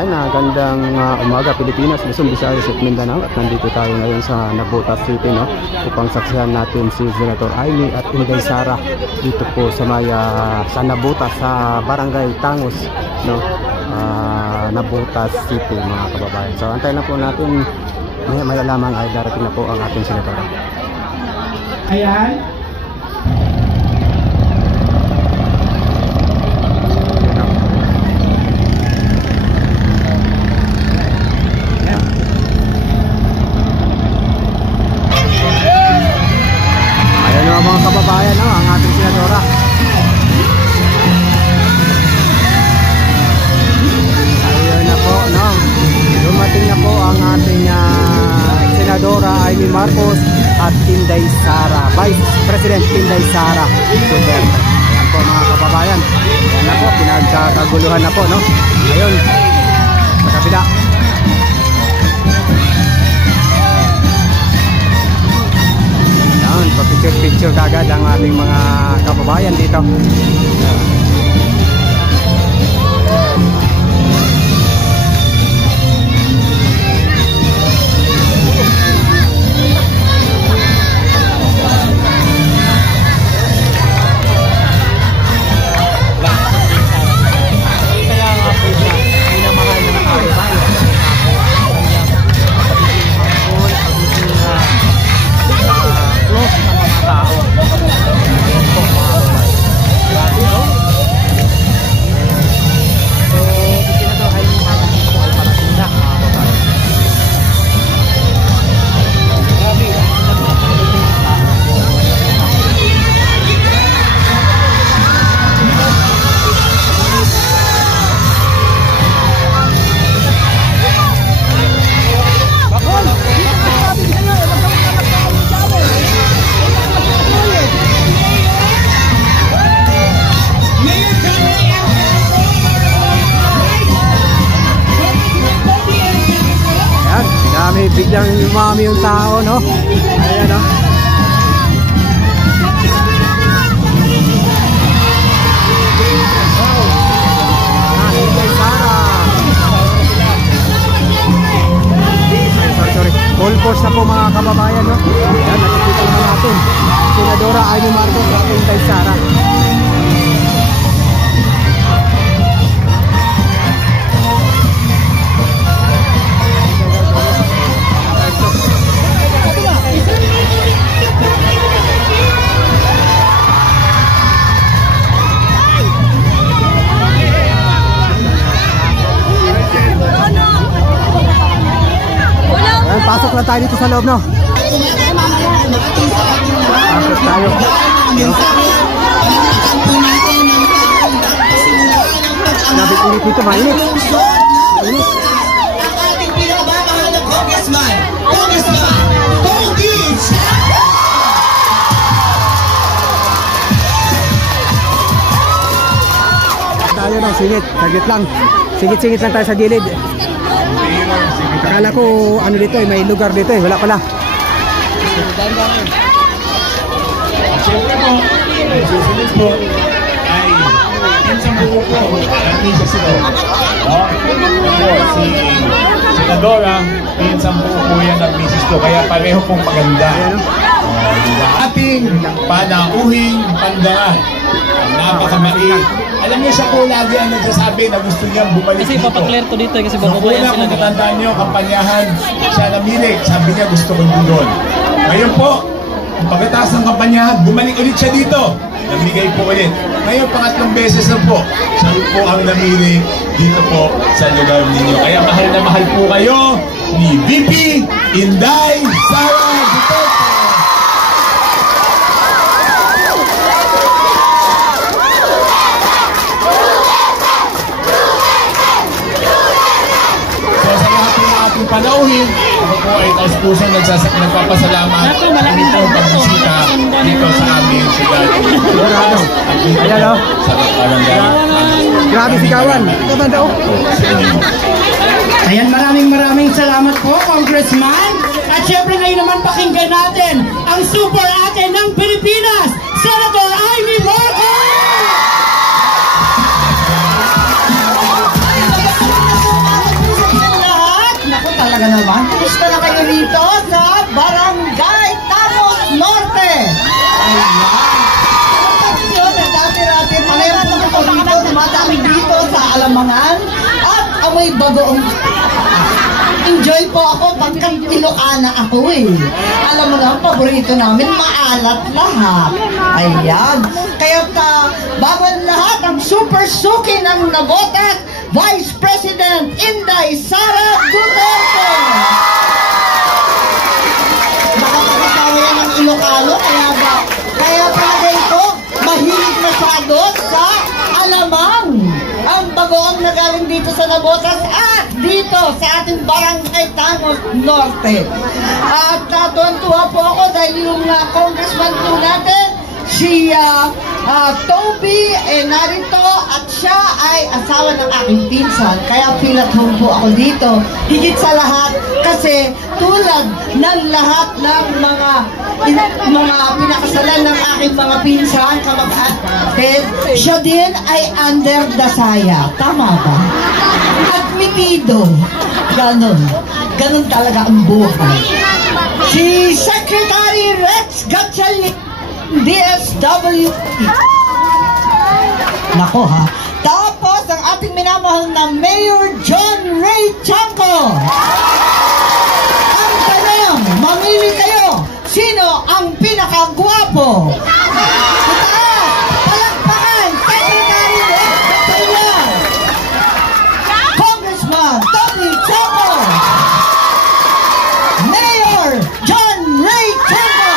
Ayan, gandang umaga Pilipinas, Luzon, Visayas at Mindanao. At nandito tayo ngayon sa Navotas City, no, upang saksihan natin si Senator Amy at Inday Sara dito po sa sa Navotas, sa Barangay Tangos, no, Navotas City, mga kababayan. So antayin na po natin, may lamang ay darating na po ang ating senadora. Ayan. Mga kababayan, no, ang ating senadora. Ayun na po, no, dumating na po ang ating senadora Amy Marcos at Inday Sara, Vice President Inday Sara Duterte. Ayan po mga kababayan, ayan na po, pinagkakaguluhan na po, no. Ayun, sa kabila. Picture kagad ang ating mga kababayan dito. Biglang umami yung tao, no? Ayan, no? Inday Sara. Sorry. Full force na po mga kababayan, no? Ayan, nakikita naman natin. Senadora Amy Marcos at Inday Sara. Pasok lang tayo dito sa loob, no? Pasok tayo. Nabit-init dito, mainit. Mainit. Ang ating pinakamahal na Congressman, Tongkich! Tayo ng singit, saglit lang. Singit-singit lang tayo sa gilid. Akala ko ano dito may lugar dito wala pala. Siyempre po, susunod po ay pinsang buko po ang misis ito. Si Senadora, pinsang buko po yan ang misis ko, kaya pareho pong maganda. Ating panauhing pandaan, napakamait. Alam niyo siya po lagi ang nagsasabi na gusto niyang bumalik dito. Kasi papaklear ko dito kasi bababayan sila. Kung natandaan niyo, kampanyahan, siya namili. Sabi niya gusto ko doon. Ngayon po, pagkatapos ng kampanyahan, bumalik ulit siya dito. Namigay po ulit. Ngayon, pangatlong beses na po, siya po ang namili dito po sa lugar ninyo. Kaya mahal na mahal po kayo ni VP Inday Sara Duterte. Panauhin, ako po ay taus-puso nagpapasalamat sa inyong pagbisita dito sa aming siyudad. Ayan, o. Sa barangay. Grabe sigawan. Ito ba daw? Ayan, maraming salamat po, Congressman. At syempre ngayon naman pakinggan natin ang super ate ng Pilipinas, Senator Amy Marcos! lamangan at amoy bagoong. Enjoy po ako pagkat Ilocana ako eh. Alam mo na, ang paborito namin, maalat lahat. Ayan. Kaya bago lahat, ang super suki ng Navotas, Vice President Inday Sara Duterte. Nakapagkasawa yan ng Ilocano, kaya palagay ko, mahilig masyado sa alamang. Ang bagoong na galing dito sa Navotas at dito sa ating Barangay Tanos Norte. At tuwan-tuwa po ako dahil yung congressman po natin, si Toby narito at siya ay asawa ng aking pinsan. Kaya feel at home po ako dito. Higit sa lahat kasi tulad ng lahat ng mga pinakasalan ng aking mga pinsan, kamag-atin, siya din ay under the saya. Tama ba? Admitido. Ganon talaga ang buhay. Si Secretary Rex Gatchalian, DSWD. Nako ha. Tapos ang ating minamahal na Mayor John Ray Chanco. Ang tanong, mamili kayo, sino ang pinakagwapo? Itaas, palakpakan, Secretary Rex Gatchalian, Congressman Tony Chanco, Mayor John Ray Chanco.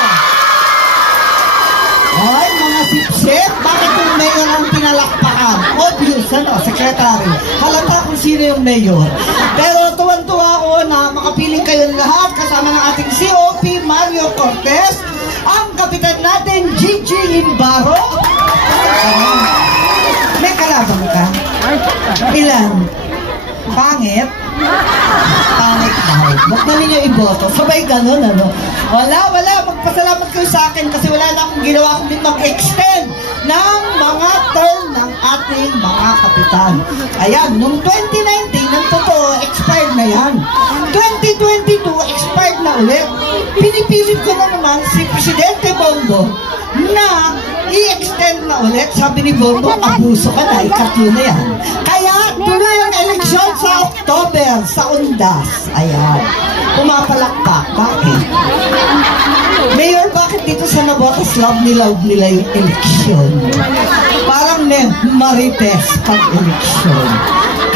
Ay, mga sipsip, bakit yung mayor ang pinalakpakan? Obvious, secretary. Halata kung sino yung mayor. Pero tuwan-tuwa ako na makapiling kayong lahat kasama ng ating COP Mario Cortez, ang kapitan natin Gigi Limbaro. May kalaban ka? Ilan? Pangit? Pangit daw. Huwag na ninyo iboto. Sabay ganun, ano? Wala. Magpasalamat kayo sa akin kasi wala na akong ginawa kundi mag-extend ng mga term ng ating mga kapitan. Ayan, noong 2019, ng totoo, expired na yan. 2022, expired na ulit. Pinipilit ko na naman si Presidente Bongo na i-extend na ulit. Sabi ni Bongo, abuso ka na, ikatlo na yan. Kaya tuloy ang eleksyon sa October sa Undas. Ayan. Pumapalakpak. Bakit? Mayor, bakit dito sa Navotas love nila yung eleksyon? Parang marites pag-eleksyon.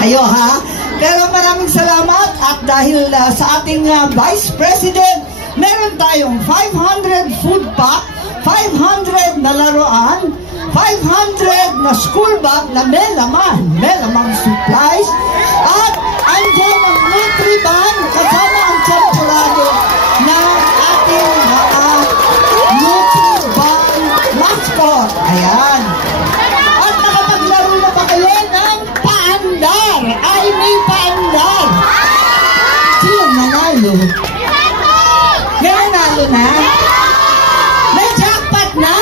Kayo ha? Pero maraming salamat at dahil sa ating Vice President, meron tayong 500 food pack, 500 na laruan, 500 na school bag na may lamang supplies, at andyan ang Nutriban kasama ang temporado na ating Nutriban mascot. Ayan. At nakapaglaro na ba kayo ng paandar? Ay, may paandar. Sino nanalo? May nanalo na? May jackpot na?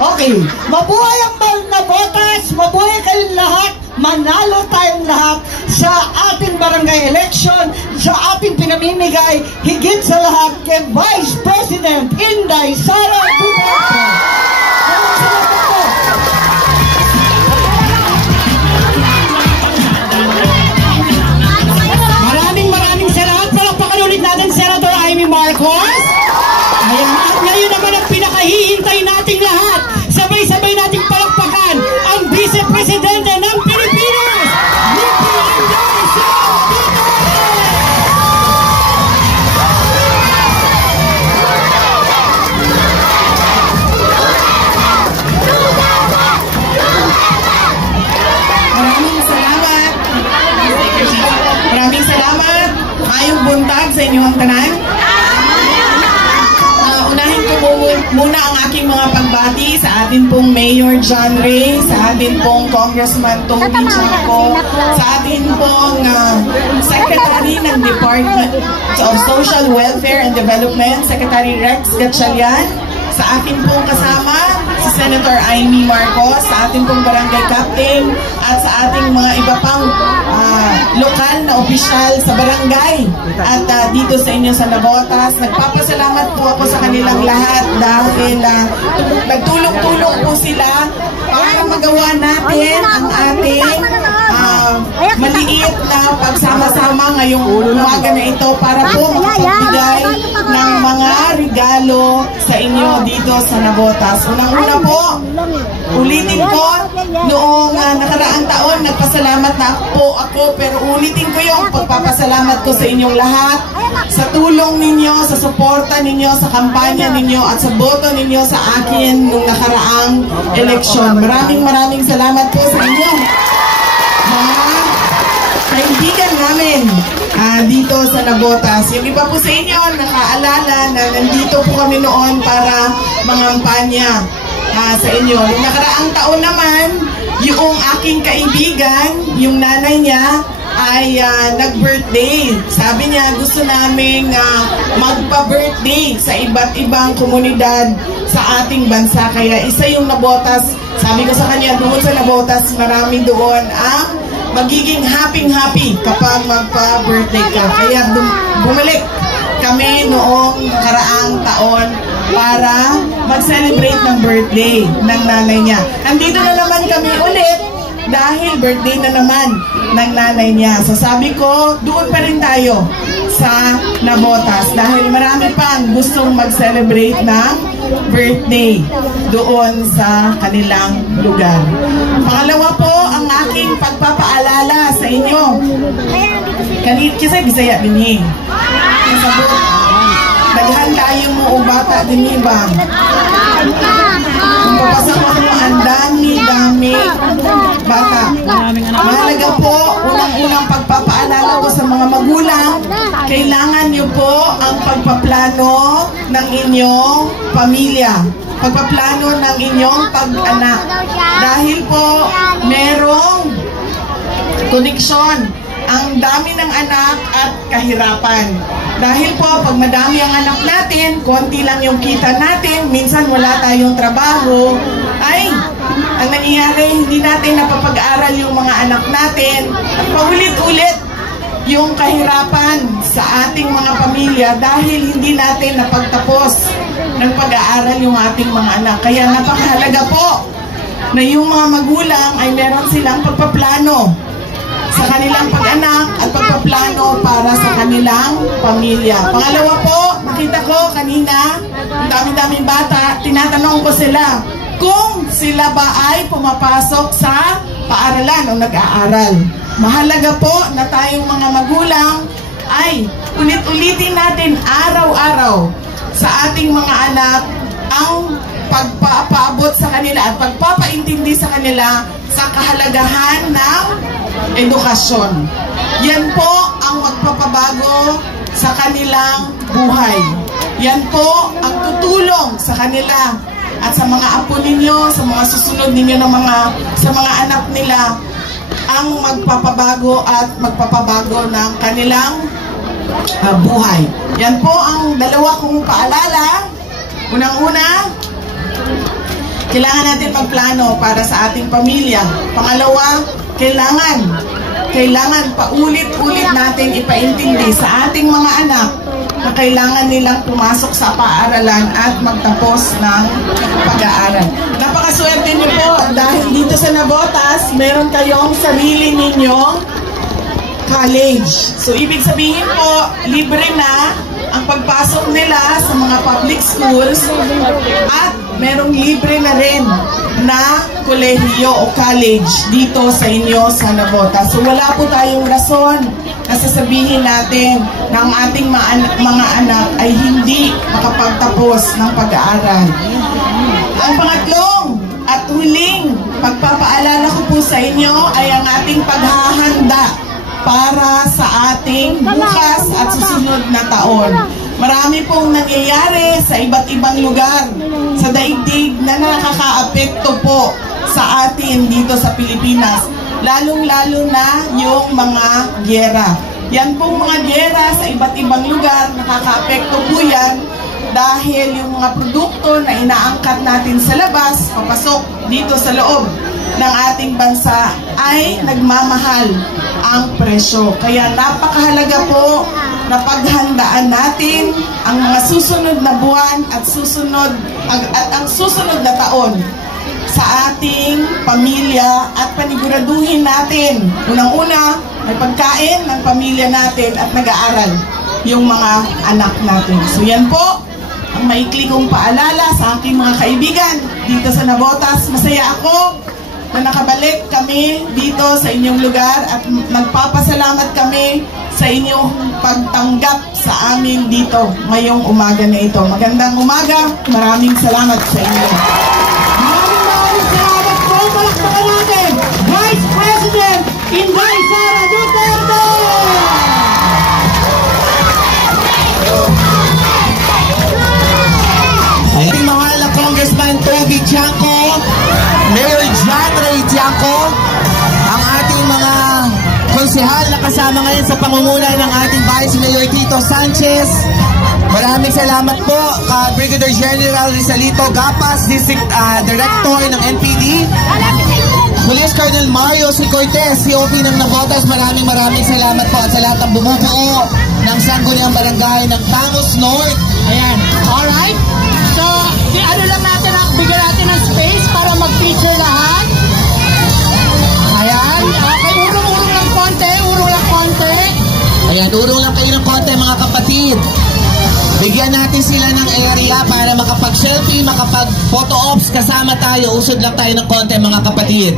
Okay. Mabuhay ang Navotas, mabuhay kayong lahat, manalo tayong lahat sa ating barangay election, sa ating pinamimigay, higit sa lahat kay Vice President Inday Sara Duterte. Maraming salamat. Palakpakan ulit natin Senator Amy Marcos. At ngayon naman ang pinakahihintay nating lahat. Sabay-sabay nating palakpakan ang Vice Presidente ng Pilipinas, Nicky Inday Sara Duterte! Maraming salamat. Mayong buntag sa inyong tanan. Unahin ko muna ang aking mga pagbati sa atin pong Mayor John Ray, sa atin pong Congressman Toby Chanco, sa atin pong Secretary ng Department of Social Welfare and Development, Secretary Rex Gatchalian, sa akin pong kasama si Senator Amy Marcos, sa ating pong barangay captain at sa ating mga iba pang lokal na opisyal sa barangay at dito sa inyo sa Navotas. Nagpapasalamat po ako sa kanilang lahat dahil nagtulong-tulong po sila para magawa natin natin ang ating maliit na pagsama-sama ngayong umaga na ito para po makapagbigay ng mga regalo sa inyo dito sa Navotas. Unang-una po, ulitin ko, noong nakaraang taon, nagpasalamat na po ako, pero ulitin ko yung pagpapasalamat ko sa inyong lahat, sa tulong ninyo, sa suporta ninyo, sa kampanya ninyo, at sa boto ninyo sa akin nung nakaraang eleksyon. Maraming salamat po sa inyo, mga kaibigan namin dito sa Navotas. Yung iba po sa inyo, nakaalala na nandito po kami noon para mangampanya sa inyo. Nung nakaraang taon naman, yung aking kaibigan, yung nanay niya, ay nag-birthday. Sabi niya, gusto naming magpa-birthday sa iba't ibang komunidad sa ating bansa. Kaya isa yung Navotas. Sabi ko sa kanya, doon sa Navotas, marami doon ang magiging happy kapag magpa-birthday ka. Kaya bumalik kami noong nakaraang taon para mag-celebrate ng birthday ng nanay niya. Andito na naman kami ulit dahil birthday na naman ng nanay niya. So sabi ko, doon pa rin tayo sa Navotas dahil marami pang gustong mag-celebrate ng birthday doon sa kanilang lugar. Pangalawa po, ang aking pagpapaalala sa inyo. Kasi Bisaya din eh. Sabot, daghan tayo mo o bata din eh ba? Kung papasok ako, ang dami bata. Mahalaga po, unang-unang pagpapaalala ko sa mga magulang, kailangan nyo po ang pagpaplano ng inyong pamilya. Pagpaplano ng inyong pag-anak. Dahil po, merong koneksyon ang dami ng anak at kahirapan. Dahil po, pag madami ang anak natin, konti lang yung kita natin, minsan wala tayong trabaho, ay, ang nangyayari, hindi natin napapag-aral yung mga anak natin, at paulit-ulit yung kahirapan sa ating mga pamilya dahil hindi natin napagtapos ng pag-aaral yung ating mga anak. Kaya napakahalaga po na yung mga magulang ay meron silang pagpaplano sa kanilang pag-anak at pagpaplano para sa kanilang pamilya. Pangalawa po, nakita ko kanina, ang daming bata, tinatanong ko sila kung sila ba ay pumapasok sa paaralan o nag-aaral. Mahalaga po na tayong mga magulang ay ulit-ulitin natin araw-araw sa ating mga anak ang pagpapaabot sa kanila at pagpapaintindi sa kanila sa kahalagahan ng edukasyon. Yan po ang magpapabago sa kanilang buhay. Yan po ang tutulong sa kanila at sa mga apo ninyo, sa mga susunod ninyo sa mga anak nila, ang magpapabago at magpapabago ng kanilang buhay. Yan po ang dalawa kong paalala. Unang-una, kailangan natin magplano para sa ating pamilya. Pangalawa, kailangan paulit-ulit natin ipaintindi sa ating mga anak na kailangan nilang pumasok sa paaralan at magtapos ng pag-aaral. Napakaswerte niyo po dahil dito sa Navotas, meron kayong sarili ninyong college. So, ibig sabihin po, libre na ang pagpasok nila sa mga public schools at merong libre na rin na kolehiyo o college dito sa inyo sa Navotas. So wala po tayong rason na sasabihin natin na ang ating mga anak ay hindi makapagtapos ng pag-aaral. Ang pangatlong at huling pagpapaalala ko po sa inyo ay ang ating paghahanda para sa ating bukas at susunod na taon. Marami pong nangyayari sa iba't ibang lugar sa daigdig na nakakaapekto po sa atin dito sa Pilipinas. Lalong-lalo na yung mga gyera. Yan pong mga gyera sa iba't ibang lugar, nakakaapekto po yan dahil yung mga produkto na inaangkat natin sa labas, papasok dito sa loob ng ating bansa ay nagmamahal ang presyo. Kaya napakahalaga po na paghandaan natin ang mga susunod na buwan at ang susunod na taon sa sa ating pamilya at paniguraduhin natin. Unang-una, may pagkain ng pamilya natin at nag-aaral yung mga anak natin. So yan po ang maikli kong paalala sa aking mga kaibigan dito sa Navotas. Masaya ako na nakabalik kami dito sa inyong lugar at nagpapasalamat kami sa inyong pagtanggap sa amin dito ngayong umaga na ito. Magandang umaga. Maraming salamat sa inyo. Maraming salamat po. Palakpakan natin, Vice President Inday Sara Duterte! Ating mahal na Congressman Toby Tiangco, Mayor John Ray Tiangco, ang ating mga konsehal na kasama ngayon sa pangunguna ng ating Vice Mayor Tito Sanchez. Maraming salamat po kay Brigadier General Rizalito Gapas, District Director ng NPD. Police Colonel Mario C. Cortez, COP ng Navotas, maraming salamat po at sa lahat ng bumubuo ng Sangguniang Barangay ng Tangos North. Ayan. Alright. So, ano lang natin, bigyan natin ng space para mag-feature lahat. Ayan. Okay, urong lang konti. Ayan, urong lang kayo ng konti mga kapatid. Bigyan natin sila ng area para makapag-selfie, makapag-photo ops kasama tayo. Usod lang tayo ng konti mga kapatid.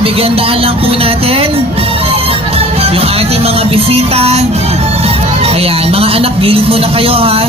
Bigyan daan lang po natin yung ating mga bisita. Ayan, mga anak, gilid muna kayo ha.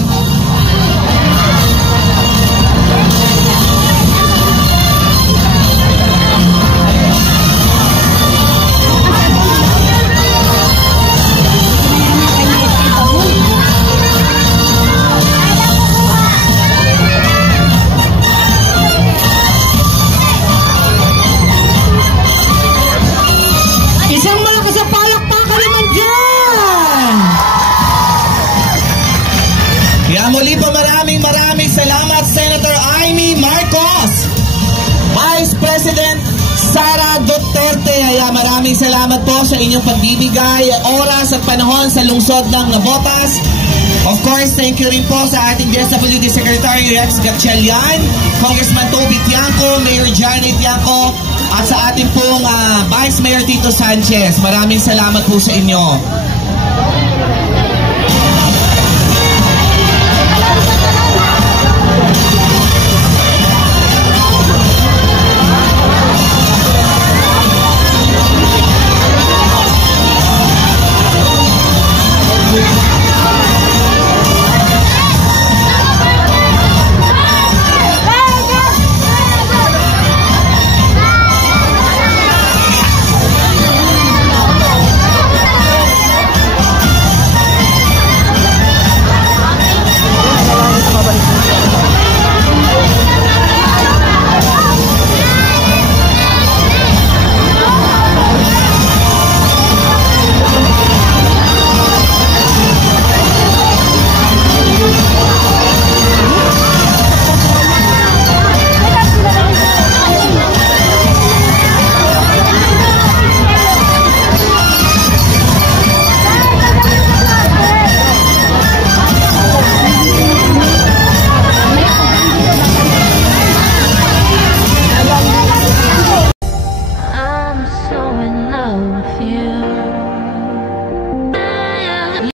Muli po maraming salamat Senator Amy Marcos, Vice President Sara Duterte. Maraming salamat po sa inyong pagbibigay oras at panahon sa lungsod ng Navotas. Of course, thank you rin po sa ating DSWD Secretary Rex Gatchalian, Congressman Toby Tiangco, Mayor Johnny Tiangco, at sa ating pong Vice Mayor Tito Sanchez. Maraming salamat po sa inyo.